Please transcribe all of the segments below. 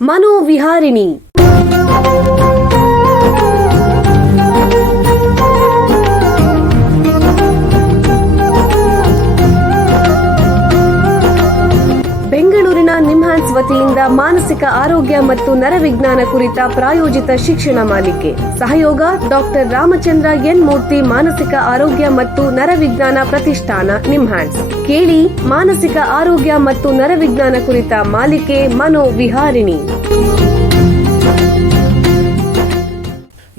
ಮನೋವಿಹಾರಿಣಿ. ಬೆಂಗಳೂರಿನ ನಿಮ್ಹಾನ್ಸ್ ವತಿಯಿಂದ ಮಾನಸಿಕ ಆರೋಗ್ಯ ಮತ್ತು ನರವಿಜ್ಞಾನ ಕುರಿತ ಪ್ರಾಯೋಜಿತ ಶಿಕ್ಷಣ ಮಾಲಿಕೆ. ಸಹಯೋಗ ಡಾಕ್ಟರ್ ರಾಮಚಂದ್ರ ಎನ್ ಮೂರ್ತಿ, ಮಾನಸಿಕ ಆರೋಗ್ಯ ಮತ್ತು ನರವಿಜ್ಞಾನ ಪ್ರತಿಷ್ಠಾನ, ನಿಮ್ಹಾನ್ಸ್. ಕೇಳಿ ಮಾನಸಿಕ ಆರೋಗ್ಯ ಮತ್ತು ನರವಿಜ್ಞಾನ ಕುರಿತ ಮಾಲಿಕೆ ಮನೋವಿಹಾರಿಣಿ.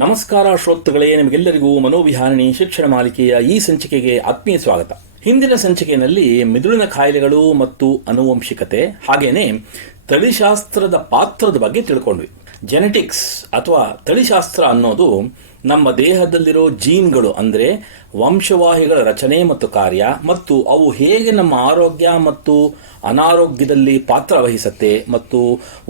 ನಮಸ್ಕಾರ ಶ್ರೋತೃಗಳೇ, ನಿಮಗೆಲ್ಲರಿಗೂ ಮನೋವಿಹಾರಿಣಿ ಶಿಕ್ಷಣ ಮಾಲಿಕೆಯ ಈ ಸಂಚಿಕೆಗೆ ಆತ್ಮೀಯ ಸ್ವಾಗತ. ಹಿಂದಿನ ಸಂಚಿಕೆಯಲ್ಲಿ ಮಿದುಳಿನ ಕಾಯಿಲೆಗಳು ಮತ್ತು ಆನುವಂಶಿಕತೆ ಹಾಗೇನೆ ತಳಿಶಾಸ್ತ್ರದ ಪಾತ್ರದ ಬಗ್ಗೆ ತಿಳ್ಕೊಂಡ್ವಿ. ಜೆನೆಟಿಕ್ಸ್ ಅಥವಾ ತಳಿಶಾಸ್ತ್ರ ಅನ್ನೋದು ನಮ್ಮ ದೇಹದಲ್ಲಿರೋ ಜೀನ್ಗಳು ಅಂದರೆ ವಂಶವಾಹಿಗಳ ರಚನೆ ಮತ್ತು ಕಾರ್ಯ, ಮತ್ತು ಅವು ಹೇಗೆ ನಮ್ಮ ಆರೋಗ್ಯ ಮತ್ತು ಅನಾರೋಗ್ಯದಲ್ಲಿ ಪಾತ್ರ ವಹಿಸುತ್ತೆ ಮತ್ತು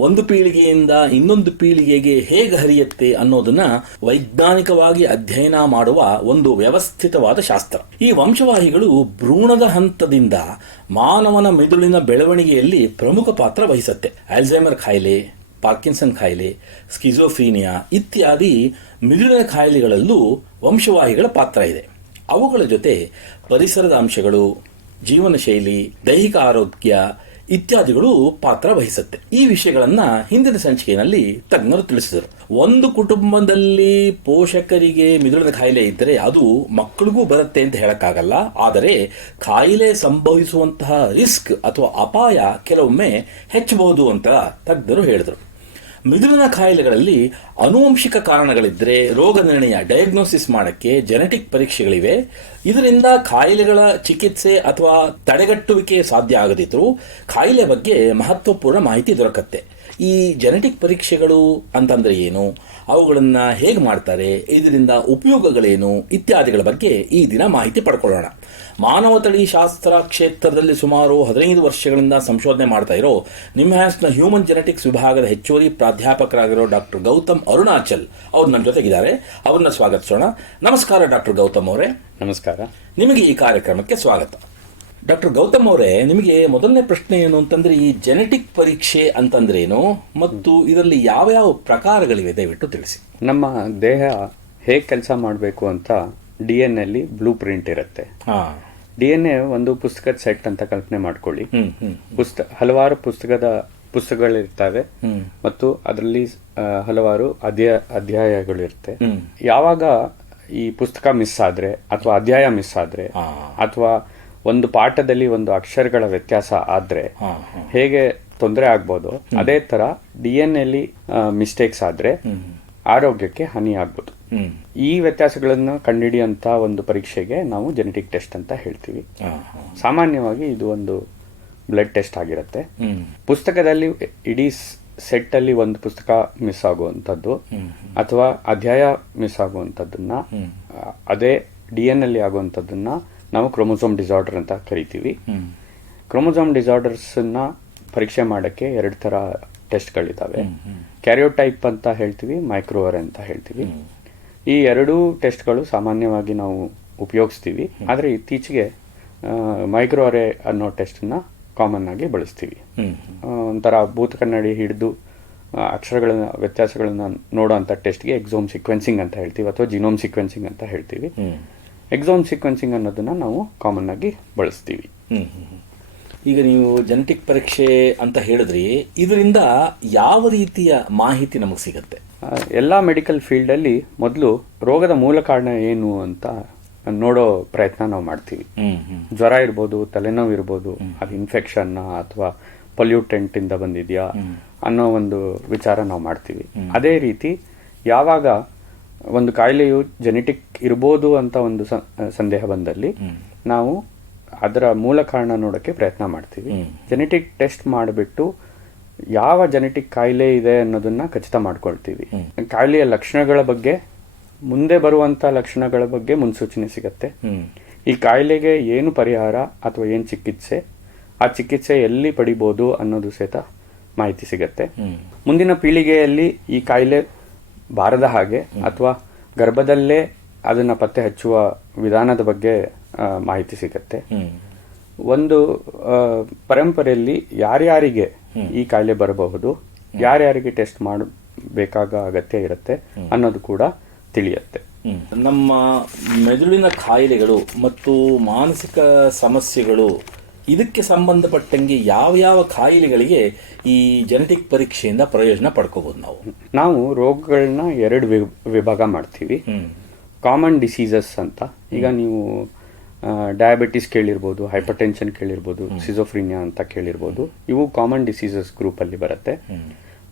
ಒಂದು ಪೀಳಿಗೆಯಿಂದ ಇನ್ನೊಂದು ಪೀಳಿಗೆಗೆ ಹೇಗೆ ಹರಿಯುತ್ತೆ ಅನ್ನೋದನ್ನ ವೈಜ್ಞಾನಿಕವಾಗಿ ಅಧ್ಯಯನ ಮಾಡುವ ಒಂದು ವ್ಯವಸ್ಥಿತವಾದ ಶಾಸ್ತ್ರ. ಈ ವಂಶವಾಹಿಗಳು ಭ್ರೂಣದ ಹಂತದಿಂದ ಮಾನವನ ಮಿದುಳಿನ ಬೆಳವಣಿಗೆಯಲ್ಲಿ ಪ್ರಮುಖ ಪಾತ್ರ ವಹಿಸುತ್ತೆ. ಆಲ್ಝೈಮರ್ ಕಾಯಿಲೆ, ಪಾರ್ಕಿನ್ಸನ್ ಕಾಯಿಲೆ, ಸ್ಕಿಜೋಫ್ರೀನಿಯಾ ಇತ್ಯಾದಿ ಮಿದುಳಿನ ಕಾಯಿಲೆಗಳಲ್ಲೂ ವಂಶವಾಹಿಗಳ ಪಾತ್ರ ಇದೆ. ಅವುಗಳ ಜೊತೆ ಪರಿಸರದ ಅಂಶಗಳು, ಜೀವನ ಶೈಲಿ, ದೈಹಿಕ ಆರೋಗ್ಯ ಇತ್ಯಾದಿಗಳು ಪಾತ್ರ ವಹಿಸುತ್ತೆ. ಈ ವಿಷಯಗಳನ್ನ ಹಿಂದಿನ ಸಂಚಿಕೆಯಲ್ಲಿ ತಜ್ಞರು ತಿಳಿಸಿದರು. ಒಂದು ಕುಟುಂಬದಲ್ಲಿ ಪೋಷಕರಿಗೆ ಮಿದುಳಿನ ಕಾಯಿಲೆ ಇದ್ದರೆ ಅದು ಮಕ್ಕಳಿಗೂ ಬರುತ್ತೆ ಅಂತ ಹೇಳಕ್ಕಾಗಲ್ಲ. ಆದರೆ ಕಾಯಿಲೆ ಸಂಭವಿಸುವಂತಹ ರಿಸ್ಕ್ ಅಥವಾ ಅಪಾಯ ಕೆಲವೊಮ್ಮೆ ಹೆಚ್ಚಬಹುದು ಅಂತ ತಜ್ಞರು ಹೇಳಿದರು. ಮಿದುಳಿನ ಕಾಯಿಲೆಗಳಲ್ಲಿ ಆನುವಂಶಿಕ ಕಾರಣಗಳಿದ್ದರೆ ರೋಗ ನಿರ್ಣಯ ಡಯಾಗ್ನೋಸಿಸ್ ಮಾಡಕ್ಕೆ ಜೆನೆಟಿಕ್ ಪರೀಕ್ಷೆಗಳಿವೆ. ಇದರಿಂದ ಕಾಯಿಲೆಗಳ ಚಿಕಿತ್ಸೆ ಅಥವಾ ತಡೆಗಟ್ಟುವಿಕೆ ಸಾಧ್ಯ ಆಗದಿದ್ದರೂ ಕಾಯಿಲೆ ಬಗ್ಗೆ ಮಹತ್ವಪೂರ್ಣ ಮಾಹಿತಿ ದೊರಕತ್ತೆ. ಈ ಜೆನೆಟಿಕ್ ಪರೀಕ್ಷೆಗಳು ಅಂತಂದ್ರೆ ಏನು, ಅವುಗಳನ್ನು ಹೇಗೆ ಮಾಡ್ತಾರೆ, ಇದರಿಂದ ಉಪಯೋಗಗಳೇನು ಇತ್ಯಾದಿಗಳ ಬಗ್ಗೆ ಈ ದಿನ ಮಾಹಿತಿ ಪಡ್ಕೊಳ್ಳೋಣ. ಮಾನವ ತಳಿ ಶಾಸ್ತ್ರ ಕ್ಷೇತ್ರದಲ್ಲಿ ಸುಮಾರು 15 ವರ್ಷಗಳಿಂದ ಸಂಶೋಧನೆ ಮಾಡ್ತಾ ಇರೋ ನಿಮ್ಹಾನ್ಸ್ನ ಹ್ಯೂಮನ್ ಜೆನೆಟಿಕ್ಸ್ ವಿಭಾಗದ ಹೆಚ್ಚುವರಿ ಪ್ರಾಧ್ಯಾಪಕರಾಗಿರೋ ಡಾಕ್ಟರ್ ಗೌತಮ್ ಅರುಣಾಚಲ್ ಅವರು ನಮ್ಮ ಜೊತೆಗಿದ್ದಾರೆ. ಅವ್ರನ್ನ ಸ್ವಾಗತಿಸೋಣ. ನಮಸ್ಕಾರ ಡಾಕ್ಟರ್ ಗೌತಮ್ ಅವರೇ. ನಮಸ್ಕಾರ. ನಿಮಗೆ ಈ ಕಾರ್ಯಕ್ರಮಕ್ಕೆ ಸ್ವಾಗತ. ಡಾಕ್ಟರ್ ಗೌತಮ್ ಅವರೇ, ನಿಮಗೆ ಮೊದಲನೇ ಪ್ರಶ್ನೆ ಏನು ಅಂತಂದ್ರೆ, ಈ ಜೆನೆಟಿಕ್ ಪರೀಕ್ಷೆ ಅಂತಂದ್ರೇನು ಮತ್ತು ಇದರಲ್ಲಿ ಯಾವ ಯಾವ ಪ್ರಕಾರಗಳಿವೆ ದಯವಿಟ್ಟು ತಿಳಿಸಿ. ನಮ್ಮ ದೇಹ ಹೇಗೆ ಕೆಲಸ ಮಾಡಬೇಕು ಅಂತ DNA ಅಲ್ಲಿ ಬ್ಲೂ ಪ್ರಿಂಟ್ ಇರುತ್ತೆ. DNA ಒಂದು ಪುಸ್ತಕದ ಸೆಟ್ ಅಂತ ಕಲ್ಪನೆ ಮಾಡ್ಕೊಳ್ಳಿ. ಹಲವಾರು ಪುಸ್ತಕಗಳಿರ್ತವೆ ಮತ್ತು ಅದರಲ್ಲಿ ಹಲವಾರು ಅಧ್ಯಾಯಗಳಿರುತ್ತೆ. ಯಾವಾಗ ಈ ಪುಸ್ತಕ ಮಿಸ್ ಆದ್ರೆ ಅಥವಾ ಅಧ್ಯಾಯ ಮಿಸ್ ಆದ್ರೆ ಅಥವಾ ಒಂದು ಪಾಠದಲ್ಲಿ ಒಂದು ಅಕ್ಷರಗಳ ವ್ಯತ್ಯಾಸ ಆದ್ರೆ ಹೇಗೆ ತೊಂದರೆ ಆಗ್ಬೋದು, ಅದೇ ತರ DNA ಅಲ್ಲಿ ಮಿಸ್ಟೇಕ್ಸ್ ಆದ್ರೆ ಆರೋಗ್ಯಕ್ಕೆ ಹಾನಿ ಆಗ್ಬೋದು. ಈ ವ್ಯತ್ಯಾಸಗಳನ್ನು ಕಂಡುಹಿಡಿಯುವಂತ ಒಂದು ಪರೀಕ್ಷೆಗೆ ನಾವು ಜೆನೆಟಿಕ್ ಟೆಸ್ಟ್ ಅಂತ ಹೇಳ್ತೀವಿ. ಸಾಮಾನ್ಯವಾಗಿ ಇದು ಒಂದು ಬ್ಲಡ್ ಟೆಸ್ಟ್ ಆಗಿರುತ್ತೆ. ಪುಸ್ತಕದಲ್ಲಿ ಇಡೀ ಸೆಟ್ ಅಲ್ಲಿ ಒಂದು ಪುಸ್ತಕ ಮಿಸ್ ಆಗುವಂತದ್ದು ಅಥವಾ ಅಧ್ಯಾಯ ಮಿಸ್ ಆಗುವಂತದ್ದನ್ನ, ಅದೇ DNA ಅಲ್ಲಿ ಆಗುವಂತದ್ದನ್ನ ನಾವು ಕ್ರೋಮೋಸೋಮ್ ಡಿಸಾರ್ಡರ್ ಅಂತ ಕರಿತೀವಿ. ಕ್ರೋಮೋಸೋಮ್ ಡಿಸಾರ್ಡರ್ಸ್ ನ ಪರೀಕ್ಷೆ ಮಾಡಕ್ಕೆ 2 ತರ ಟೆಸ್ಟ್ಗಳಿದ್ದಾವೆ. ಕ್ಯಾರಿಯೋಟೈಪ್ ಅಂತ ಹೇಳ್ತೀವಿ, ಮೈಕ್ರೋಅರೇ ಅಂತ ಹೇಳ್ತೀವಿ. ಈ 2 ಟೆಸ್ಟ್ಗಳು ಸಾಮಾನ್ಯವಾಗಿ ನಾವು ಉಪಯೋಗಿಸ್ತೀವಿ. ಆದರೆ ಇತ್ತೀಚೆಗೆ ಮೈಕ್ರೋಅರೇ ಅನ್ನೋ ಟೆಸ್ಟ್ನ ಕಾಮನ್ ಆಗಿ ಬಳಸ್ತೀವಿ. ಒಂಥರ ಭೂತ ಕನ್ನಡಿ ಹಿಡಿದು ಅಕ್ಷರಗಳ ವ್ಯತ್ಯಾಸಗಳನ್ನ ನೋಡುವಂಥ ಟೆಸ್ಟ್ಗೆ ಎಕ್ಸೋಮ್ ಸೀಕ್ವೆನ್ಸಿಂಗ್ ಅಂತ ಹೇಳ್ತೀವಿ ಅಥವಾ ಜಿನೋಮ್ ಸೀಕ್ವೆನ್ಸಿಂಗ್ ಅಂತ ಹೇಳ್ತೀವಿ. ಎಕ್ಸೋಮ್ ಸೀಕ್ವೆನ್ಸಿಂಗ್ ಅನ್ನೋದನ್ನ ನಾವು ಕಾಮನ್ ಆಗಿ ಬಳಸ್ತೀವಿ. ಈಗ ನೀವು ಜೆನೆಟಿಕ್ ಪರೀಕ್ಷೆ ಅಂತ ಹೇಳಿದ್ರಿ, ಇದರಿಂದ ಯಾವ ರೀತಿಯ ಮಾಹಿತಿ ನಮಗೆ ಸಿಗುತ್ತೆ? ಎಲ್ಲ ಮೆಡಿಕಲ್ ಫೀಲ್ಡ್ ಅಲ್ಲಿ ಮೊದಲು ರೋಗದ ಮೂಲ ಕಾರಣ ಏನು ಅಂತ ನೋಡೋ ಪ್ರಯತ್ನ ನಾವು ಮಾಡ್ತೀವಿ. ಜ್ವರ ಇರ್ಬೋದು, ತಲೆನೋವು ಇರ್ಬೋದು, ಅದು ಇನ್ಫೆಕ್ಷನ್ ಅಥವಾ ಪೊಲ್ಯೂಟೆಂಟ್ ಇಂದ ಬಂದಿದ್ಯಾ ಅನ್ನೋ ಒಂದು ವಿಚಾರ ನಾವು ಮಾಡ್ತೀವಿ. ಅದೇ ರೀತಿ ಯಾವಾಗ ಒಂದು ಕಾಯಿಲೆಯು ಜೆನೆಟಿಕ್ ಇರ್ಬೋದು ಅಂತ ಒಂದು ಸಂದೇಹ ಬಂದಲ್ಲಿ ನಾವು ಅದರ ಮೂಲ ಕಾರಣ ನೋಡಕ್ಕೆ ಪ್ರಯತ್ನ ಮಾಡ್ತೀವಿ. ಜೆನೆಟಿಕ್ ಟೆಸ್ಟ್ ಮಾಡಿಬಿಟ್ಟು ಯಾವ ಜೆನೆಟಿಕ್ ಕಾಯಿಲೆ ಇದೆ ಅನ್ನೋದನ್ನ ಖಚಿತ ಮಾಡ್ಕೊಳ್ತೀವಿ. ಕಾಯಿಲೆಯ ಲಕ್ಷಣಗಳ ಬಗ್ಗೆ, ಮುಂದೆ ಬರುವಂತ ಲಕ್ಷಣಗಳ ಬಗ್ಗೆ ಮುನ್ಸೂಚನೆ ಸಿಗತ್ತೆ. ಈ ಕಾಯಿಲೆಗೆ ಏನು ಪರಿಹಾರ ಅಥವಾ ಏನು ಚಿಕಿತ್ಸೆ, ಆ ಚಿಕಿತ್ಸೆ ಎಲ್ಲಿ ಪಡಿಬಹುದು ಅನ್ನೋದು ಸಹಿತ ಮಾಹಿತಿ ಸಿಗತ್ತೆ. ಮುಂದಿನ ಪೀಳಿಗೆಯಲ್ಲಿ ಈ ಕಾಯಿಲೆ ಬಾರದ ಹಾಗೆ ಅಥವಾ ಗರ್ಭದಲ್ಲೇ ಅದನ್ನ ಪತ್ತೆ ಹಚ್ಚುವ ವಿಧಾನದ ಬಗ್ಗೆ ಮಾಹಿತಿ ಸಿಗತ್ತೆ. ಒಂದು ಪರಂಪರೆಯಲ್ಲಿ ಯಾರ್ಯಾರಿಗೆ ಈ ಕಾಯಿಲೆ ಬರಬಹುದು, ಯಾರ್ಯಾರಿಗೆ ಟೆಸ್ಟ್ ಮಾಡಬೇಕಾಗ ಅಗತ್ಯ ಇರುತ್ತೆ ಅನ್ನೋದು ಕೂಡ ತಿಳಿಯುತ್ತೆ. ನಮ್ಮ ಮೆದುಳಿನ ಕಾಯಿಲೆಗಳು ಮತ್ತು ಮಾನಸಿಕ ಸಮಸ್ಯೆಗಳು ಇದಕ್ಕೆ ಸಂಬಂಧಪಟ್ಟಂಗೆ ಯಾವ ಕಾಯಿಲೆಗಳಿಗೆ ಈ ಜೆನೆಟಿಕ್ ಪರೀಕ್ಷೆಯಿಂದ ಪ್ರಯೋಜನ ಪಡ್ಕೋಬಹುದು? ನಾವು ರೋಗಗಳನ್ನ 2 ವಿಭಾಗ ಮಾಡ್ತೀವಿ. ಕಾಮನ್ ಡಿಸೀಸಸ್ ಅಂತ, ಈಗ ನೀವು ಡಯಾಬಿಟಿಸ್ ಕೇಳಿರ್ಬೋದು, ಹೈಪರ್ ಟೆನ್ಷನ್ ಕೇಳಿರ್ಬೋದು, ಸಿಜೋಫ್ರಿನಿಯಾ ಅಂತ ಕೇಳಿರ್ಬೋದು. ಇವು ಕಾಮನ್ ಡಿಸೀಸಸ್ ಗ್ರೂಪ್ ಅಲ್ಲಿ ಬರುತ್ತೆ.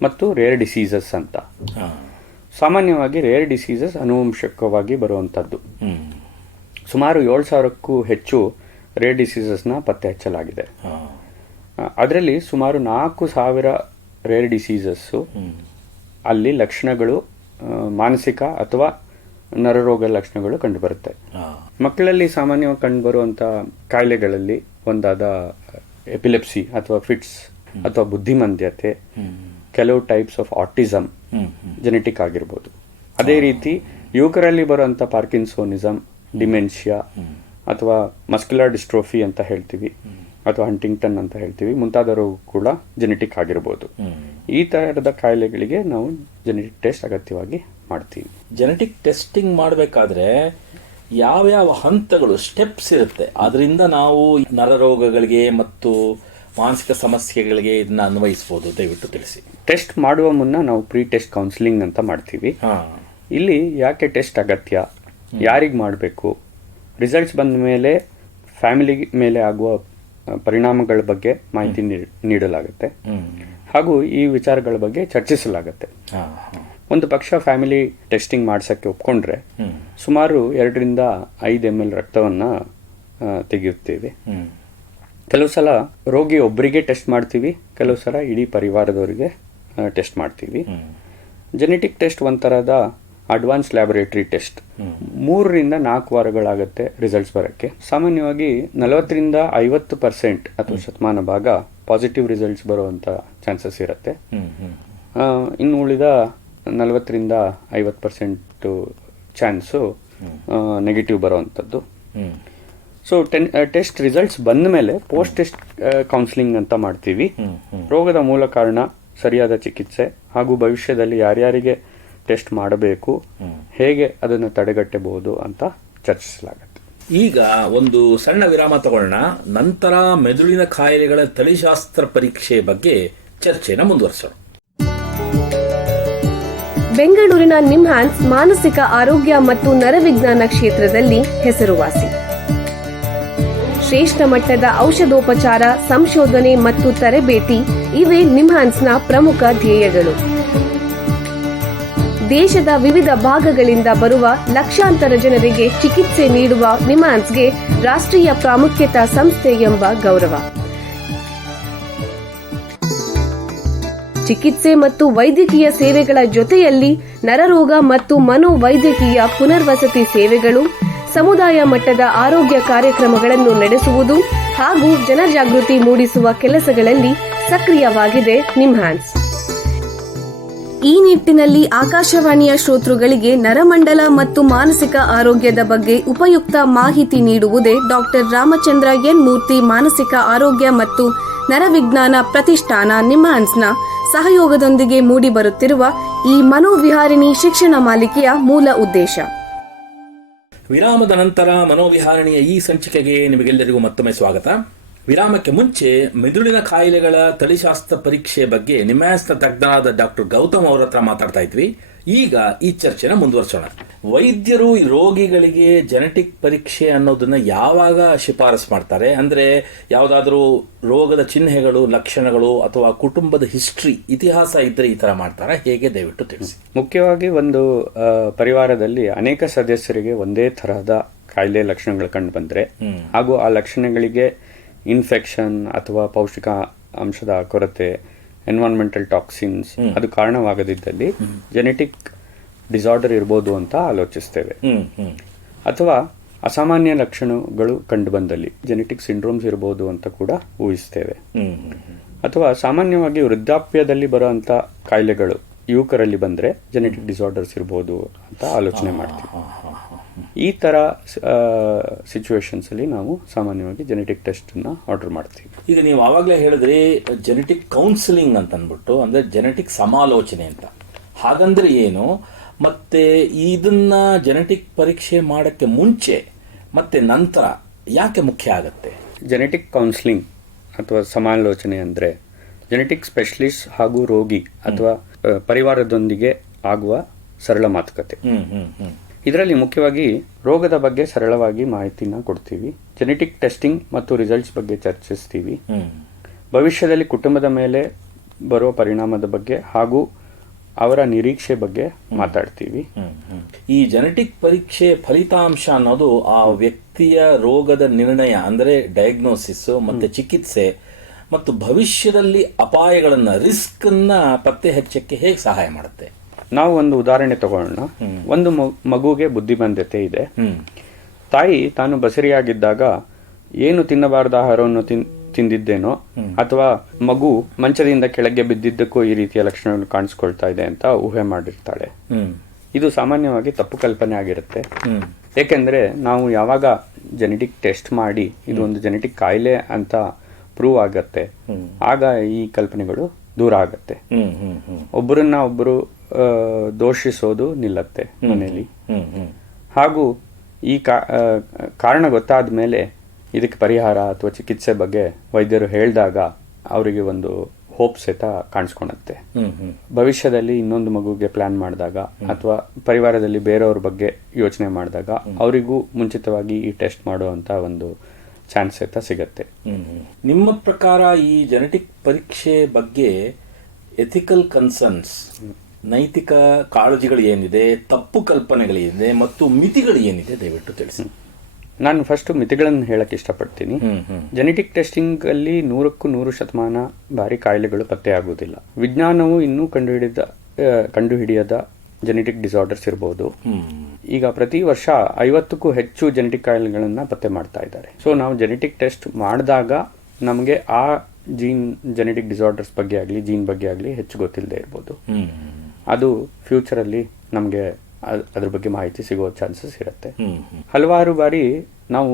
ಮತ್ತು ರೇರ್ ಡಿಸೀಸಸ್ ಅಂತ, ಸಾಮಾನ್ಯವಾಗಿ ರೇರ್ ಡಿಸೀಸಸ್ ಅನುವಂಶಿಕವಾಗಿ ಬರುವಂಥದ್ದು. ಸುಮಾರು 7,000ಕ್ಕೂ ಹೆಚ್ಚು ರೇರ್ ಡಿಸೀಸಸ್ನ ಪತ್ತೆ ಹಚ್ಚಲಾಗಿದೆ. ಅದರಲ್ಲಿ ಸುಮಾರು 4,000 ರೇರ್ ಡಿಸೀಸಸ್ಸು ಅಲ್ಲಿ ಲಕ್ಷಣಗಳು ಮಾನಸಿಕ ಅಥವಾ ನರರೋಗ ಲಕ್ಷಣಗಳು ಕಂಡುಬರುತ್ತೆ. ಮಕ್ಕಳಲ್ಲಿ ಸಾಮಾನ್ಯವಾಗಿ ಕಂಡುಬರುವಂಥ ಕಾಯಿಲೆಗಳಲ್ಲಿ ಒಂದಾದ ಎಪಿಲೆಪ್ಸಿ ಅಥವಾ ಫಿಟ್ಸ್ ಅಥವಾ ಬುದ್ಧಿಮಾಂದ್ಯತೆ, ಕೆಲವು ಟೈಪ್ಸ್ ಆಫ್ ಆಟಿಸಮ್ ಜೆನೆಟಿಕ್ ಆಗಿರ್ಬೋದು. ಅದೇ ರೀತಿ ಯುವಕರಲ್ಲಿ ಬರುವಂಥ ಪಾರ್ಕಿನ್ಸೋನಿಸಮ್, ಡಿಮೆನ್ಷಿಯಾ ಅಥವಾ ಮಸ್ಕ್ಯುಲರ್ ಡಿಸ್ಟ್ರೋಫಿ ಅಂತ ಹೇಳ್ತೀವಿ, ಅಥವಾ ಹಂಟಿಂಗ್ಟನ್ ಅಂತ ಹೇಳ್ತೀವಿ, ಮುಂತಾದ ರೋಗ ಕೂಡ ಜೆನೆಟಿಕ್ ಆಗಿರ್ಬೋದು. ಈ ತರಹದ ಕಾಯಿಲೆಗಳಿಗೆ ನಾವು ಜೆನೆಟಿಕ್ ಟೆಸ್ಟ್ ಅಗತ್ಯವಾಗಿ ಮಾಡ್ತೀವಿ. ಜೆನೆಟಿಕ್ ಟೆಸ್ಟಿಂಗ್ ಮಾಡಬೇಕಾದ್ರೆ ಯಾವ್ಯಾವ ಹಂತಗಳು, ಸ್ಟೆಪ್ಸ್ ಇರುತ್ತೆ? ಅದರಿಂದ ನಾವು ನರರೋಗಗಳಿಗೆ ಮತ್ತು ಮಾನಸಿಕ ಸಮಸ್ಯೆಗಳಿಗೆ ಇದನ್ನ ಅನ್ವಯಿಸಬಹುದು, ದಯವಿಟ್ಟು ತಿಳಿಸಿ. ಟೆಸ್ಟ್ ಮಾಡುವ ಮುನ್ನ ನಾವು ಪ್ರೀ ಟೆಸ್ಟ್ ಕೌನ್ಸಿಲಿಂಗ್ ಅಂತ ಮಾಡ್ತೀವಿ. ಇಲ್ಲಿ ಯಾಕೆ ಟೆಸ್ಟ್ ಅಗತ್ಯ, ಯಾರಿಗೆ ಮಾಡಬೇಕು, ರಿಸಲ್ಟ್ಸ್ ಬಂದ ಮೇಲೆ ಫ್ಯಾಮಿಲಿ ಮೇಲೆ ಆಗುವ ಪರಿಣಾಮಗಳ ಬಗ್ಗೆ ಮಾಹಿತಿ ನೀಡಲಾಗುತ್ತೆ, ಹಾಗೂ ಈ ವಿಚಾರಗಳ ಬಗ್ಗೆ ಚರ್ಚಿಸಲಾಗುತ್ತೆ. ಒಂದು ಪಕ್ಷ ಫ್ಯಾಮಿಲಿ ಟೆಸ್ಟಿಂಗ್ ಮಾಡ್ಸಕ್ಕೆ ಒಪ್ಕೊಂಡ್ರೆ ಸುಮಾರು 2 ರಿಂದ 5 ml ರಕ್ತವನ್ನ ತೆಗೆಯುತ್ತೇವೆ. ಕೆಲವು ಸಲ ರೋಗಿ ಒಬ್ಬರಿಗೆ ಟೆಸ್ಟ್ ಮಾಡ್ತೀವಿ, ಕೆಲವು ಸಲ ಇಡೀ ಪರಿವಾರದವರಿಗೆ ಟೆಸ್ಟ್ ಮಾಡ್ತೀವಿ. ಜೆನೆಟಿಕ್ ಟೆಸ್ಟ್ ಒಂಥರದ ಅಡ್ವಾನ್ಸ್ ಲ್ಯಾಬೊರೇಟರಿ ಟೆಸ್ಟ್. 3 ರಿಂದ 4 ವಾರಗಳಾಗುತ್ತೆ ರಿಸಲ್ಟ್ಸ್ ಬರೋಕ್ಕೆ. ಸಾಮಾನ್ಯವಾಗಿ 40 ರಿಂದ 50% ಅಥವಾ ಶತಮಾನ ಭಾಗ ಪಾಸಿಟಿವ್ ರಿಸಲ್ಟ್ಸ್ ಬರುವಂಥ ಚಾನ್ಸಸ್ ಇರುತ್ತೆ. ಇನ್ನು ಉಳಿದ 40 ರಿಂದ 50% ಚಾನ್ಸು ನೆಗೆಟಿವ್ ಬರುವಂಥದ್ದು. ಸೊ ಟೆಸ್ಟ್ ರಿಸಲ್ಟ್ಸ್ ಬಂದ ಮೇಲೆ ಪೋಸ್ಟ್ ಟೆಸ್ಟ್ ಕೌನ್ಸಿಲಿಂಗ್ ಅಂತ ಮಾಡ್ತೀವಿ. ರೋಗದ ಮೂಲ ಕಾರಣ, ಸರಿಯಾದ ಚಿಕಿತ್ಸೆ ಹಾಗೂ ಭವಿಷ್ಯದಲ್ಲಿ ಯಾರ್ಯಾರಿಗೆ ಟೆಸ್ಟ್ ಮಾಡಬೇಕು, ಹೇಗೆ ಅದನ್ನು ತಡೆಗಟ್ಟಬಹುದು ಅಂತ ಚರ್ಚಿಸಲಾಗುತ್ತೆ. ಈಗ ಒಂದು ಸಣ್ಣ ವಿರಾಮ ತಗೊಳ್ಳೋಣ. ನಂತರ ಮೆದುಳಿನ ಕಾಯಿಲೆಗಳ ತಳಿಶಾಸ್ತ್ರ ಪರೀಕ್ಷೆ ಬಗ್ಗೆ ಚರ್ಚೆನ ಮುಂದುವರಿಸೋಣ. ಬೆಂಗಳೂರಿನ ನಿಮ್ಹಾನ್ಸ್ ಮಾನಸಿಕ ಆರೋಗ್ಯ ಮತ್ತು ನರವಿಜ್ಞಾನ ಕ್ಷೇತ್ರದಲ್ಲಿ ಹೆಸರುವಾಸಿ. ಶ್ರೇಷ್ಠ ಮಟ್ಟದ ಔಷಧೋಪಚಾರ, ಸಂಶೋಧನೆ ಮತ್ತು ತರಬೇತಿ ಇವೇ ನಿಮ್ಹಾನ್ಸ್ನ ಪ್ರಮುಖ ಧ್ಯೇಯಗಳು. ದೇಶದ ವಿವಿಧ ಭಾಗಗಳಿಂದ ಬರುವ ಲಕ್ಷಾಂತರ ಜನರಿಗೆ ಚಿಕಿತ್ಸೆ ನೀಡುವ ನಿಮ್ಹಾನ್ಸ್ಗೆ ರಾಷ್ಟ್ರೀಯ ಪ್ರಾಮುಖ್ಯತಾ ಸಂಸ್ಥೆ ಎಂಬ ಗೌರವ. ಚಿಕಿತ್ಸೆ ಮತ್ತು ವೈದ್ಯಕೀಯ ಸೇವೆಗಳ ಜೊತೆಯಲ್ಲಿ ನರರೋಗ ಮತ್ತು ಮನೋವೈದ್ಯಕೀಯ ಪುನರ್ವಸತಿ ಸೇವೆಗಳು, ಸಮುದಾಯ ಮಟ್ಟದ ಆರೋಗ್ಯ ಕಾರ್ಯಕ್ರಮಗಳನ್ನು ನಡೆಸುವುದು ಹಾಗೂ ಜನಜಾಗೃತಿ ಮೂಡಿಸುವ ಕೆಲಸಗಳಲ್ಲಿ ಸಕ್ರಿಯವಾಗಿದೆ ನಿಮ್ಹಾನ್ಸ್. ಈ ನಿಟ್ಟಿನಲ್ಲಿ ಆಕಾಶವಾಣಿಯ ಶ್ರೋತೃಗಳಿಗೆ ನರಮಂಡಲ ಮತ್ತು ಮಾನಸಿಕ ಆರೋಗ್ಯದ ಬಗ್ಗೆ ಉಪಯುಕ್ತ ಮಾಹಿತಿ ನೀಡುವುದೇ ಡಾಕ್ಟರ್ ರಾಮಚಂದ್ರ ಎನ್ ಮೂರ್ತಿ ಮಾನಸಿಕ ಆರೋಗ್ಯ ಮತ್ತು ನರವಿಜ್ಞಾನ ಪ್ರತಿಷ್ಠಾನ ನಿಮ್ಹಾನ್ಸ್ನ ಸಹಯೋಗದೊಂದಿಗೆ ಮೂಡಿಬರುತ್ತಿರುವ ಈ ಮನೋವಿಹಾರಿಣಿ ಶಿಕ್ಷಣ ಮಾಲಿಕೆಯ ಮೂಲ ಉದ್ದೇಶ. ವಿರಾಮದ ನಂತರ ಮನೋವಿಹಾರಣಿಯ ಈ ಸಂಚಿಕೆಗೆ ನಿಮಗೆಲ್ಲರಿಗೂ ಮತ್ತೊಮ್ಮೆ ಸ್ವಾಗತ. ವಿರಾಮಕ್ಕೆ ಮುಂಚೆ ಮೆದುಳಿನ ಕಾಯಿಲೆಗಳ ತಳಿಶಾಸ್ತ್ರ ಪರೀಕ್ಷೆ ಬಗ್ಗೆ ನಿಮ್ಹಾನ್ಸ್ನ ತಜ್ಞರಾದ ಡಾಕ್ಟರ್ ಗೌತಮ್ ಅವರ ಹತ್ರ ಮಾತಾಡ್ತಾ ಇದ್ವಿ. ಈಗ ಈ ಚರ್ಚೆನ ಮುಂದುವರಿಸೋಣ. ವೈದ್ಯರು ರೋಗಿಗಳಿಗೆ ಜೆನೆಟಿಕ್ ಪರೀಕ್ಷೆ ಅನ್ನೋದನ್ನ ಯಾವಾಗ ಶಿಫಾರಸ್ ಮಾಡ್ತಾರೆ? ಅಂದ್ರೆ ಯಾವುದಾದ್ರೂ ರೋಗದ ಚಿಹ್ನೆಗಳು, ಲಕ್ಷಣಗಳು ಅಥವಾ ಕುಟುಂಬದ ಹಿಸ್ಟ್ರಿ, ಇತಿಹಾಸ ಇದ್ರೆ ಈ ತರ ಮಾಡ್ತಾರಾ? ಹೇಗೆ, ದಯವಿಟ್ಟು ತಿಳಿಸಿ. ಮುಖ್ಯವಾಗಿ ಒಂದು ಪರಿವಾರದಲ್ಲಿ ಅನೇಕ ಸದಸ್ಯರಿಗೆ ಒಂದೇ ತರಹದ ಕಾಯಿಲೆ ಲಕ್ಷಣಗಳು ಕಂಡು ಬಂದ್ರೆ ಹಾಗೂ ಆ ಲಕ್ಷಣಗಳಿಗೆ ಇನ್ಫೆಕ್ಷನ್ ಅಥವಾ ಪೌಷ್ಟಿಕ ಅಂಶದ ಕೊರತೆ, ಎನ್ವೈರನ್ಮೆಂಟಲ್ ಟಾಕ್ಸಿನ್ಸ್ ಅದು ಕಾರಣವಾಗದಿದ್ದಲ್ಲಿ ಜೆನೆಟಿಕ್ ಡಿಸಾರ್ಡರ್ ಇರ್ಬೋದು ಅಂತ ಆಲೋಚಿಸ್ತೇವೆ. ಅಥವಾ ಅಸಾಮಾನ್ಯ ಲಕ್ಷಣಗಳು ಕಂಡು ಬಂದಲ್ಲಿ ಜೆನೆಟಿಕ್ ಸಿಂಡ್ರೋಮ್ಸ್ ಇರ್ಬೋದು ಅಂತ ಕೂಡ ಊಹಿಸ್ತೇವೆ. ಅಥವಾ ಸಾಮಾನ್ಯವಾಗಿ ವೃದ್ಧಾಪ್ಯದಲ್ಲಿ ಬರುವಂತ ಕಾಯಿಲೆಗಳು ಯುವಕರಲ್ಲಿ ಬಂದ್ರೆ ಜೆನೆಟಿಕ್ ಡಿಸಾರ್ಡರ್ಸ್ ಇರ್ಬೋದು ಅಂತ ಆಲೋಚನೆ ಮಾಡ್ತೀವಿ. ಈ ಥರ ಸಿಚುವೇಶನ್ಸಲ್ಲಿ ನಾವು ಸಾಮಾನ್ಯವಾಗಿ ಜೆನೆಟಿಕ್ ಟೆಸ್ಟನ್ನು ಆರ್ಡರ್ ಮಾಡ್ತೀವಿ. ಈಗ ನೀವು ಆವಾಗಲೇ ಹೇಳಿದ್ರಿ ಜೆನೆಟಿಕ್ ಕೌನ್ಸಿಲಿಂಗ್ ಅಂತ ಅಂದ್ಬಿಟ್ಟು, ಅಂದರೆ ಜೆನೆಟಿಕ್ ಸಮಾಲೋಚನೆ ಅಂತ. ಹಾಗಂದ್ರೆ ಏನು, ಮತ್ತೆ ಇದನ್ನ ಜೆನೆಟಿಕ್ ಪರೀಕ್ಷೆ ಮಾಡೋಕ್ಕೆ ಮುಂಚೆ ಮತ್ತೆ ನಂತರ ಯಾಕೆ ಮುಖ್ಯ ಆಗುತ್ತೆ? ಜೆನೆಟಿಕ್ ಕೌನ್ಸಿಲಿಂಗ್ ಅಥವಾ ಸಮಾಲೋಚನೆ ಅಂದರೆ ಜೆನೆಟಿಕ್ ಸ್ಪೆಷಲಿಸ್ಟ್ ಹಾಗೂ ರೋಗಿ ಅಥವಾ ಪರಿವಾರದೊಂದಿಗೆ ಆಗುವ ಸರಳ ಮಾತುಕತೆ. ಇದರಲ್ಲಿ ಮುಖ್ಯವಾಗಿ ರೋಗದ ಬಗ್ಗೆ ಸರಳವಾಗಿ ಮಾಹಿತಿನ ಕೊಡ್ತೀವಿ, ಜೆನೆಟಿಕ್ ಟೆಸ್ಟಿಂಗ್ ಮತ್ತು ರಿಸಲ್ಟ್ಸ್ ಬಗ್ಗೆ ಚರ್ಚಿಸ್ತೀವಿ, ಭವಿಷ್ಯದಲ್ಲಿ ಕುಟುಂಬದ ಮೇಲೆ ಬರುವ ಪರಿಣಾಮದ ಬಗ್ಗೆ ಹಾಗೂ ಅವರ ನಿರೀಕ್ಷೆ ಬಗ್ಗೆ ಮಾತಾಡ್ತೀವಿ. ಈ ಜೆನೆಟಿಕ್ ಪರೀಕ್ಷೆ ಫಲಿತಾಂಶ ಅನ್ನೋದು ಆ ವ್ಯಕ್ತಿಯ ರೋಗದ ನಿರ್ಣಯ, ಅಂದರೆ ಡಯಾಗ್ನೋಸಿಸ್ ಮತ್ತೆ ಚಿಕಿತ್ಸೆ ಮತ್ತು ಭವಿಷ್ಯದಲ್ಲಿ ಅಪಾಯಗಳನ್ನ, ರಿಸ್ಕ್ ಅನ್ನ ಪತ್ತೆ ಹಚ್ಚಕ್ಕೆ ಹೇಗೆ ಸಹಾಯ ಮಾಡುತ್ತೆ? ನಾವು ಒಂದು ಉದಾಹರಣೆ ತಗೊಳ್ಳೋಣ. ಒಂದು ಮಗುಗೆ ಬುದ್ಧಿಮಾಂದ್ಯತೆ ಇದೆ. ತಾಯಿ ತಾನು ಬಸರಿಯಾಗಿದ್ದಾಗ ಏನು ತಿನ್ನಬಾರದ ಆಹಾರವನ್ನು ತಿಂದಿದ್ದೇನೋ ಅಥವಾ ಮಗು ಮಂಚದಿಂದ ಕೆಳಗೆ ಬಿದ್ದಿದ್ದಕ್ಕೂ ಈ ರೀತಿಯ ಲಕ್ಷಣಗಳು ಕಾಣಿಸ್ಕೊಳ್ತಾ ಇದೆ ಅಂತ ಊಹೆ ಮಾಡಿರ್ತಾಳೆ. ಇದು ಸಾಮಾನ್ಯವಾಗಿ ತಪ್ಪು ಕಲ್ಪನೆ ಆಗಿರುತ್ತೆ. ಏಕೆಂದ್ರೆ ನಾವು ಯಾವಾಗ ಜೆನೆಟಿಕ್ ಟೆಸ್ಟ್ ಮಾಡಿ ಇದು ಒಂದು ಜೆನೆಟಿಕ್ ಕಾಯಿಲೆ ಅಂತ ಪ್ರೂವ್ ಆಗತ್ತೆ, ಆಗ ಈ ಕಲ್ಪನೆಗಳು ದೂರ ಆಗತ್ತೆ. ಒಬ್ಬರನ್ನ ಒಬ್ಬರು ದೋಷಿಸೋದು ನಿಲ್ಲತ್ತೆ ಮನೆಯಲ್ಲಿ. ಹಾಗೂ ಈ ಕಾರಣ ಗೊತ್ತಾದ ಮೇಲೆ ಇದಕ್ಕೆ ಪರಿಹಾರ ಅಥವಾ ಚಿಕಿತ್ಸೆ ಬಗ್ಗೆ ವೈದ್ಯರು ಹೇಳಿದಾಗ ಅವರಿಗೆ ಒಂದು ಹೋಪ್ ಸಹಿತ ಕಾಣಿಸ್ಕೊಳತ್ತೆ. ಭವಿಷ್ಯದಲ್ಲಿ ಇನ್ನೊಂದು ಮಗುಗೆ ಪ್ಲಾನ್ ಮಾಡಿದಾಗ ಅಥವಾ ಪರಿವಾರದಲ್ಲಿ ಬೇರೆಯವ್ರ ಬಗ್ಗೆ ಯೋಚನೆ ಮಾಡಿದಾಗ ಅವರಿಗೂ ಮುಂಚಿತವಾಗಿ ಈ ಟೆಸ್ಟ್ ಮಾಡುವಂತ ಒಂದು ಚಾನ್ಸ್ ಸಹಿತ ಸಿಗತ್ತೆ. ನಿಮ್ಮ ಪ್ರಕಾರ ಈ ಜೆನೆಟಿಕ್ ಪರೀಕ್ಷೆ ಬಗ್ಗೆ ಎಥಿಕಲ್ ಕನ್ಸರ್ನ್ಸ್, ನೈತಿಕ ಕಾಳಜಿಗಳು ಏನಿದೆ, ತಪ್ಪು ಕಲ್ಪನೆಗಳೇನಿದೆ ಮತ್ತು ಮಿತಿಗಳು ಏನಿದೆ, ದಯವಿಟ್ಟು ತಿಳಿಸಿ. ನಾನು ಫಸ್ಟ್ ಮಿತಿಗಳನ್ನು ಹೇಳಕ್ ಇಷ್ಟಪಡ್ತೀನಿ. ಜೆನೆಟಿಕ್ ಟೆಸ್ಟಿಂಗ್ ಅಲ್ಲಿ 100% ಬಾರಿ ಕಾಯಿಲೆಗಳು ಪತ್ತೆಯಾಗುವುದಿಲ್ಲ. ವಿಜ್ಞಾನವು ಇನ್ನೂ ಕಂಡುಹಿಡಿಯದ ಜೆನೆಟಿಕ್ ಡಿಸಾರ್ಡರ್ಸ್ ಇರಬಹುದು. ಈಗ ಪ್ರತಿ ವರ್ಷ 50ಕ್ಕೂ ಹೆಚ್ಚು ಜೆನೆಟಿಕ್ ಕಾಯಿಲೆಗಳನ್ನ ಪತ್ತೆ ಮಾಡ್ತಾ ಇದ್ದಾರೆ. ಸೊ ನಾವು ಜೆನೆಟಿಕ್ ಟೆಸ್ಟ್ ಮಾಡಿದಾಗ ನಮಗೆ ಆ ಜೆನೆಟಿಕ್ ಡಿಸಾರ್ಡರ್ಸ್ ಬಗ್ಗೆ ಆಗಲಿ ಜೀನ್ ಬಗ್ಗೆ ಆಗಲಿ ಹೆಚ್ಚು ಗೊತ್ತಿಲ್ಲದೆ ಇರ್ಬೋದು. ಅದು ಫ್ಯೂಚರ್ ಅಲ್ಲಿ ನಮಗೆ ಅದ್ರ ಬಗ್ಗೆ ಮಾಹಿತಿ ಸಿಗೋ ಚಾನ್ಸಸ್ ಇರುತ್ತೆ. ಹಲವಾರು ಬಾರಿ ನಾವು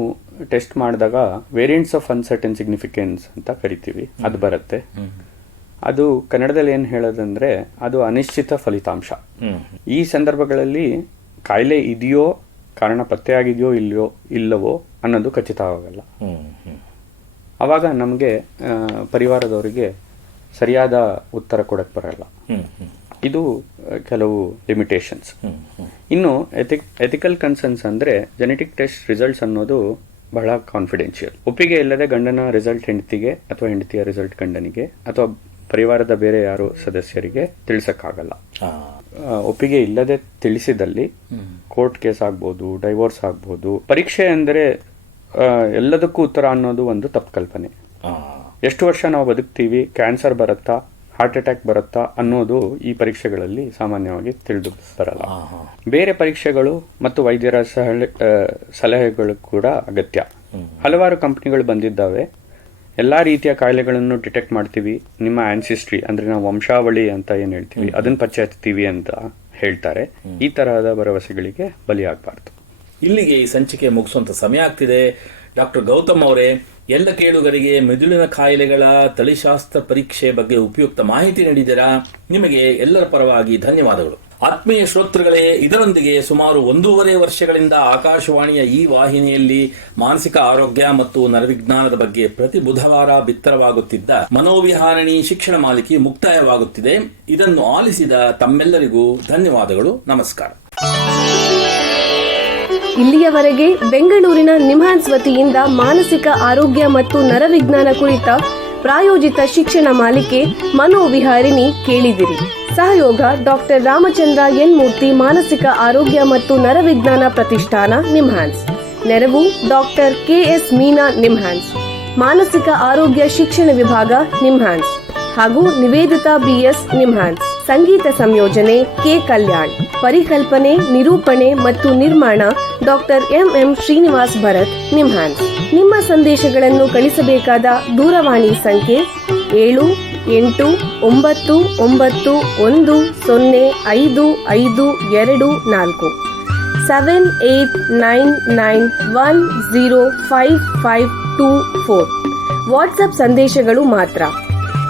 ಟೆಸ್ಟ್ ಮಾಡಿದಾಗ ವೇರಿಯಂಟ್ಸ್ ಆಫ್ ಅನ್ಸರ್ಟನ್ ಸಿಗ್ನಿಫಿಕೆನ್ಸ್ ಅಂತ ಕರಿತೀವಿ, ಅದು ಬರುತ್ತೆ. ಅದು ಕನ್ನಡದಲ್ಲಿ ಏನ್ ಹೇಳೋದಂದ್ರೆ ಅದು ಅನಿಶ್ಚಿತ ಫಲಿತಾಂಶ. ಈ ಸಂದರ್ಭಗಳಲ್ಲಿ ಕಾಯಿಲೆ ಇದೆಯೋ, ಕಾರಣ ಪತ್ತೆಯಾಗಿದೆಯೋ ಇಲ್ಲವೋ ಅನ್ನೋದು ಖಚಿತವಾಗಲ್ಲ. ಅವಾಗ ನಮಗೆ ಪರಿವಾರದವರಿಗೆ ಸರಿಯಾದ ಉತ್ತರ ಕೊಡಕ್ ಬರಲ್ಲ. ಇದು ಕೆಲವು ಲಿಮಿಟೇಷನ್ಸ್. ಇನ್ನು ಎಥಿಕಲ್ ಕನ್ಸರ್ನ್ಸ್ ಅಂದ್ರೆ ಜೆನೆಟಿಕ್ ಟೆಸ್ಟ್ ರಿಸಲ್ಟ್ಸ್ ಅನ್ನೋದು ಬಹಳ ಕಾನ್ಫಿಡೆನ್ಷಿಯಲ್. ಒಪ್ಪಿಗೆ ಇಲ್ಲದೆ ಗಂಡನ ರಿಸಲ್ಟ್ ಹೆಂಡತಿಗೆ ಅಥವಾ ಹೆಂಡತಿಯ ರಿಸಲ್ಟ್ ಗಂಡನಿಗೆ ಅಥವಾ ಪರಿವಾರದ ಬೇರೆ ಯಾರು ಸದಸ್ಯರಿಗೆ ತಿಳಿಸಕ್ಕಾಗಲ್ಲ. ಒಪ್ಪಿಗೆ ಇಲ್ಲದೆ ತಿಳಿಸಿದಲ್ಲಿ ಕೋರ್ಟ್ ಕೇಸ್ ಆಗ್ಬೋದು, ಡೈವೋರ್ಸ್ ಆಗ್ಬೋದು. ಪರೀಕ್ಷೆ ಅಂದರೆ ಎಲ್ಲದಕ್ಕೂ ಉತ್ತರ ಅನ್ನೋದು ಒಂದು ತಪ್ಪು ಕಲ್ಪನೆ. ಎಷ್ಟು ವರ್ಷ ನಾವು ಬದುಕ್ತೀವಿ, ಕ್ಯಾನ್ಸರ್ ಬರುತ್ತಾ, ಹಾರ್ಟ್ ಅಟ್ಯಾಕ್ ಬರುತ್ತಾ ಅನ್ನೋದು ಈ ಪರೀಕ್ಷೆಗಳಲ್ಲಿ ಸಾಮಾನ್ಯವಾಗಿ ತಿಳಿದು ಬರಲ್ಲ. ಬೇರೆ ಪರೀಕ್ಷೆಗಳು ಮತ್ತು ವೈದ್ಯರ ಸಲಹೆಗಳು ಕೂಡ ಅಗತ್ಯ. ಹಲವಾರು ಕಂಪನಿಗಳು ಬಂದಿದ್ದಾವೆ. ಎಲ್ಲಾ ರೀತಿಯ ಕಾಯಿಲೆಗಳನ್ನು ಡಿಟೆಕ್ಟ್ ಮಾಡ್ತೀವಿ, ನಿಮ್ಮ ಆನ್ಸಿಸ್ಟ್ರಿ ಅಂದ್ರೆ ನಾವು ವಂಶಾವಳಿ ಅಂತ ಏನ್ ಹೇಳ್ತೀವಿ ಅದನ್ನ ಪತ್ತೆ ಹಚ್ತೀವಿ ಅಂತ ಹೇಳ್ತಾರೆ. ಈ ತರಹದ ಭರವಸೆಗಳಿಗೆ ಬಲಿಯಾಗಬಾರ್ದು. ಇಲ್ಲಿಗೆ ಈ ಸಂಚಿಕೆ ಮುಗಿಸುವಂತ ಸಮಯ ಆಗ್ತಿದೆ. ಡಾಕ್ಟರ್ ಗೌತಮ್ ಅವರೇ, ಎಲ್ಲ ಕೇಳುಗರಿಗೆ ಮೆದುಳಿನ ಕಾಯಿಲೆಗಳ ತಳಿಶಾಸ್ತ್ರ ಪರೀಕ್ಷೆ ಬಗ್ಗೆ ಉಪಯುಕ್ತ ಮಾಹಿತಿ ನೀಡಿದ್ದೀರಾ. ನಿಮಗೆ ಎಲ್ಲರ ಪರವಾಗಿ ಧನ್ಯವಾದಗಳು. ಆತ್ಮೀಯ ಶ್ರೋತೃಗಳೇ, ಇದರೊಂದಿಗೆ ಸುಮಾರು 1.5 ವರ್ಷಗಳಿಂದ ಆಕಾಶವಾಣಿಯ ಈ ವಾಹಿನಿಯಲ್ಲಿ ಮಾನಸಿಕ ಆರೋಗ್ಯ ಮತ್ತು ನರವಿಜ್ಞಾನದ ಬಗ್ಗೆ ಪ್ರತಿ ಬುಧವಾರ ಬಿತ್ತರವಾಗುತ್ತಿದ್ದ ಮನೋವಿಹಾರಣಿ ಶಿಕ್ಷಣ ಮಾಲಿಕೆ ಮುಕ್ತಾಯವಾಗುತ್ತಿದೆ. ಇದನ್ನು ಆಲಿಸಿದ ತಮ್ಮೆಲ್ಲರಿಗೂ ಧನ್ಯವಾದಗಳು. ನಮಸ್ಕಾರ. ಇಲ್ಲಿಯವರೆಗೆ ಬೆಂಗಳೂರಿನ ನಿಮ್ಹಾನ್ಸ್ ವತಿಯಿಂದ ಮಾನಸಿಕ ಆರೋಗ್ಯ ಮತ್ತು ನರವಿಜ್ಞಾನ ಕುರಿತ ಪ್ರಾಯೋಜಿತ ಶಿಕ್ಷಣ ಮಾಲಿಕೆ ಮನೋವಿಹಾರಿಣಿ ಕೇಳಿದಿರಿ. ಸಹಯೋಗ ಡಾಕ್ಟರ್ ರಾಮಚಂದ್ರ ಎನ್ ಮೂರ್ತಿ, ಮಾನಸಿಕ ಆರೋಗ್ಯ ಮತ್ತು ನರವಿಜ್ಞಾನ ಪ್ರತಿಷ್ಠಾನ, ನಿಮ್ಹಾನ್ಸ್. ನೆರವು ಡಾಕ್ಟರ್ ಕೆಎಸ್ ಮೀನಾ, ನಿಮ್ಹಾನ್ಸ್. ಮಾನಸಿಕ ಆರೋಗ್ಯ ಶಿಕ್ಷಣ ವಿಭಾಗ, ನಿಮ್ಹಾನ್ಸ್ ಹಾಗೂ ನಿವೇದಿತಾ ಬಿಎಸ್, ನಿಮ್ಹಾನ್ಸ್. ಸಂಗೀತ ಸಂಯೋಜನೆ ಕೆ ಕಲ್ಯಾಣ್. ಪರಿಕಲ್ಪನೆ, ನಿರೂಪಣೆ ಮತ್ತು ನಿರ್ಮಾಣ ಡಾಕ್ಟರ್ ಎಂಎಂ ಶ್ರೀನಿವಾಸ್ ಭರತ್, ನಿಮ್ಹಾನ್ಸ್. ನಿಮ್ಮ ಸಂದೇಶಗಳನ್ನು ಕಳಿಸಬೇಕಾದ ದೂರವಾಣಿ ಸಂಖ್ಯೆ 7899105524. 7899105524. ವಾಟ್ಸ್ಆಪ್ ಸಂದೇಶಗಳು ಮಾತ್ರ.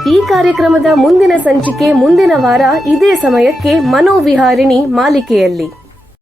ಈ ಕಾರ್ಯಕ್ರಮದ ಮುಂದಿನ ಸಂಚಿಕೆ ಮುಂದಿನ ವಾರ ಇದೇ ಸಮಯಕ್ಕೆ ಮನೋವಿಹಾರಿಣಿ ಮಾಲಿಕೆಯಲ್ಲಿ.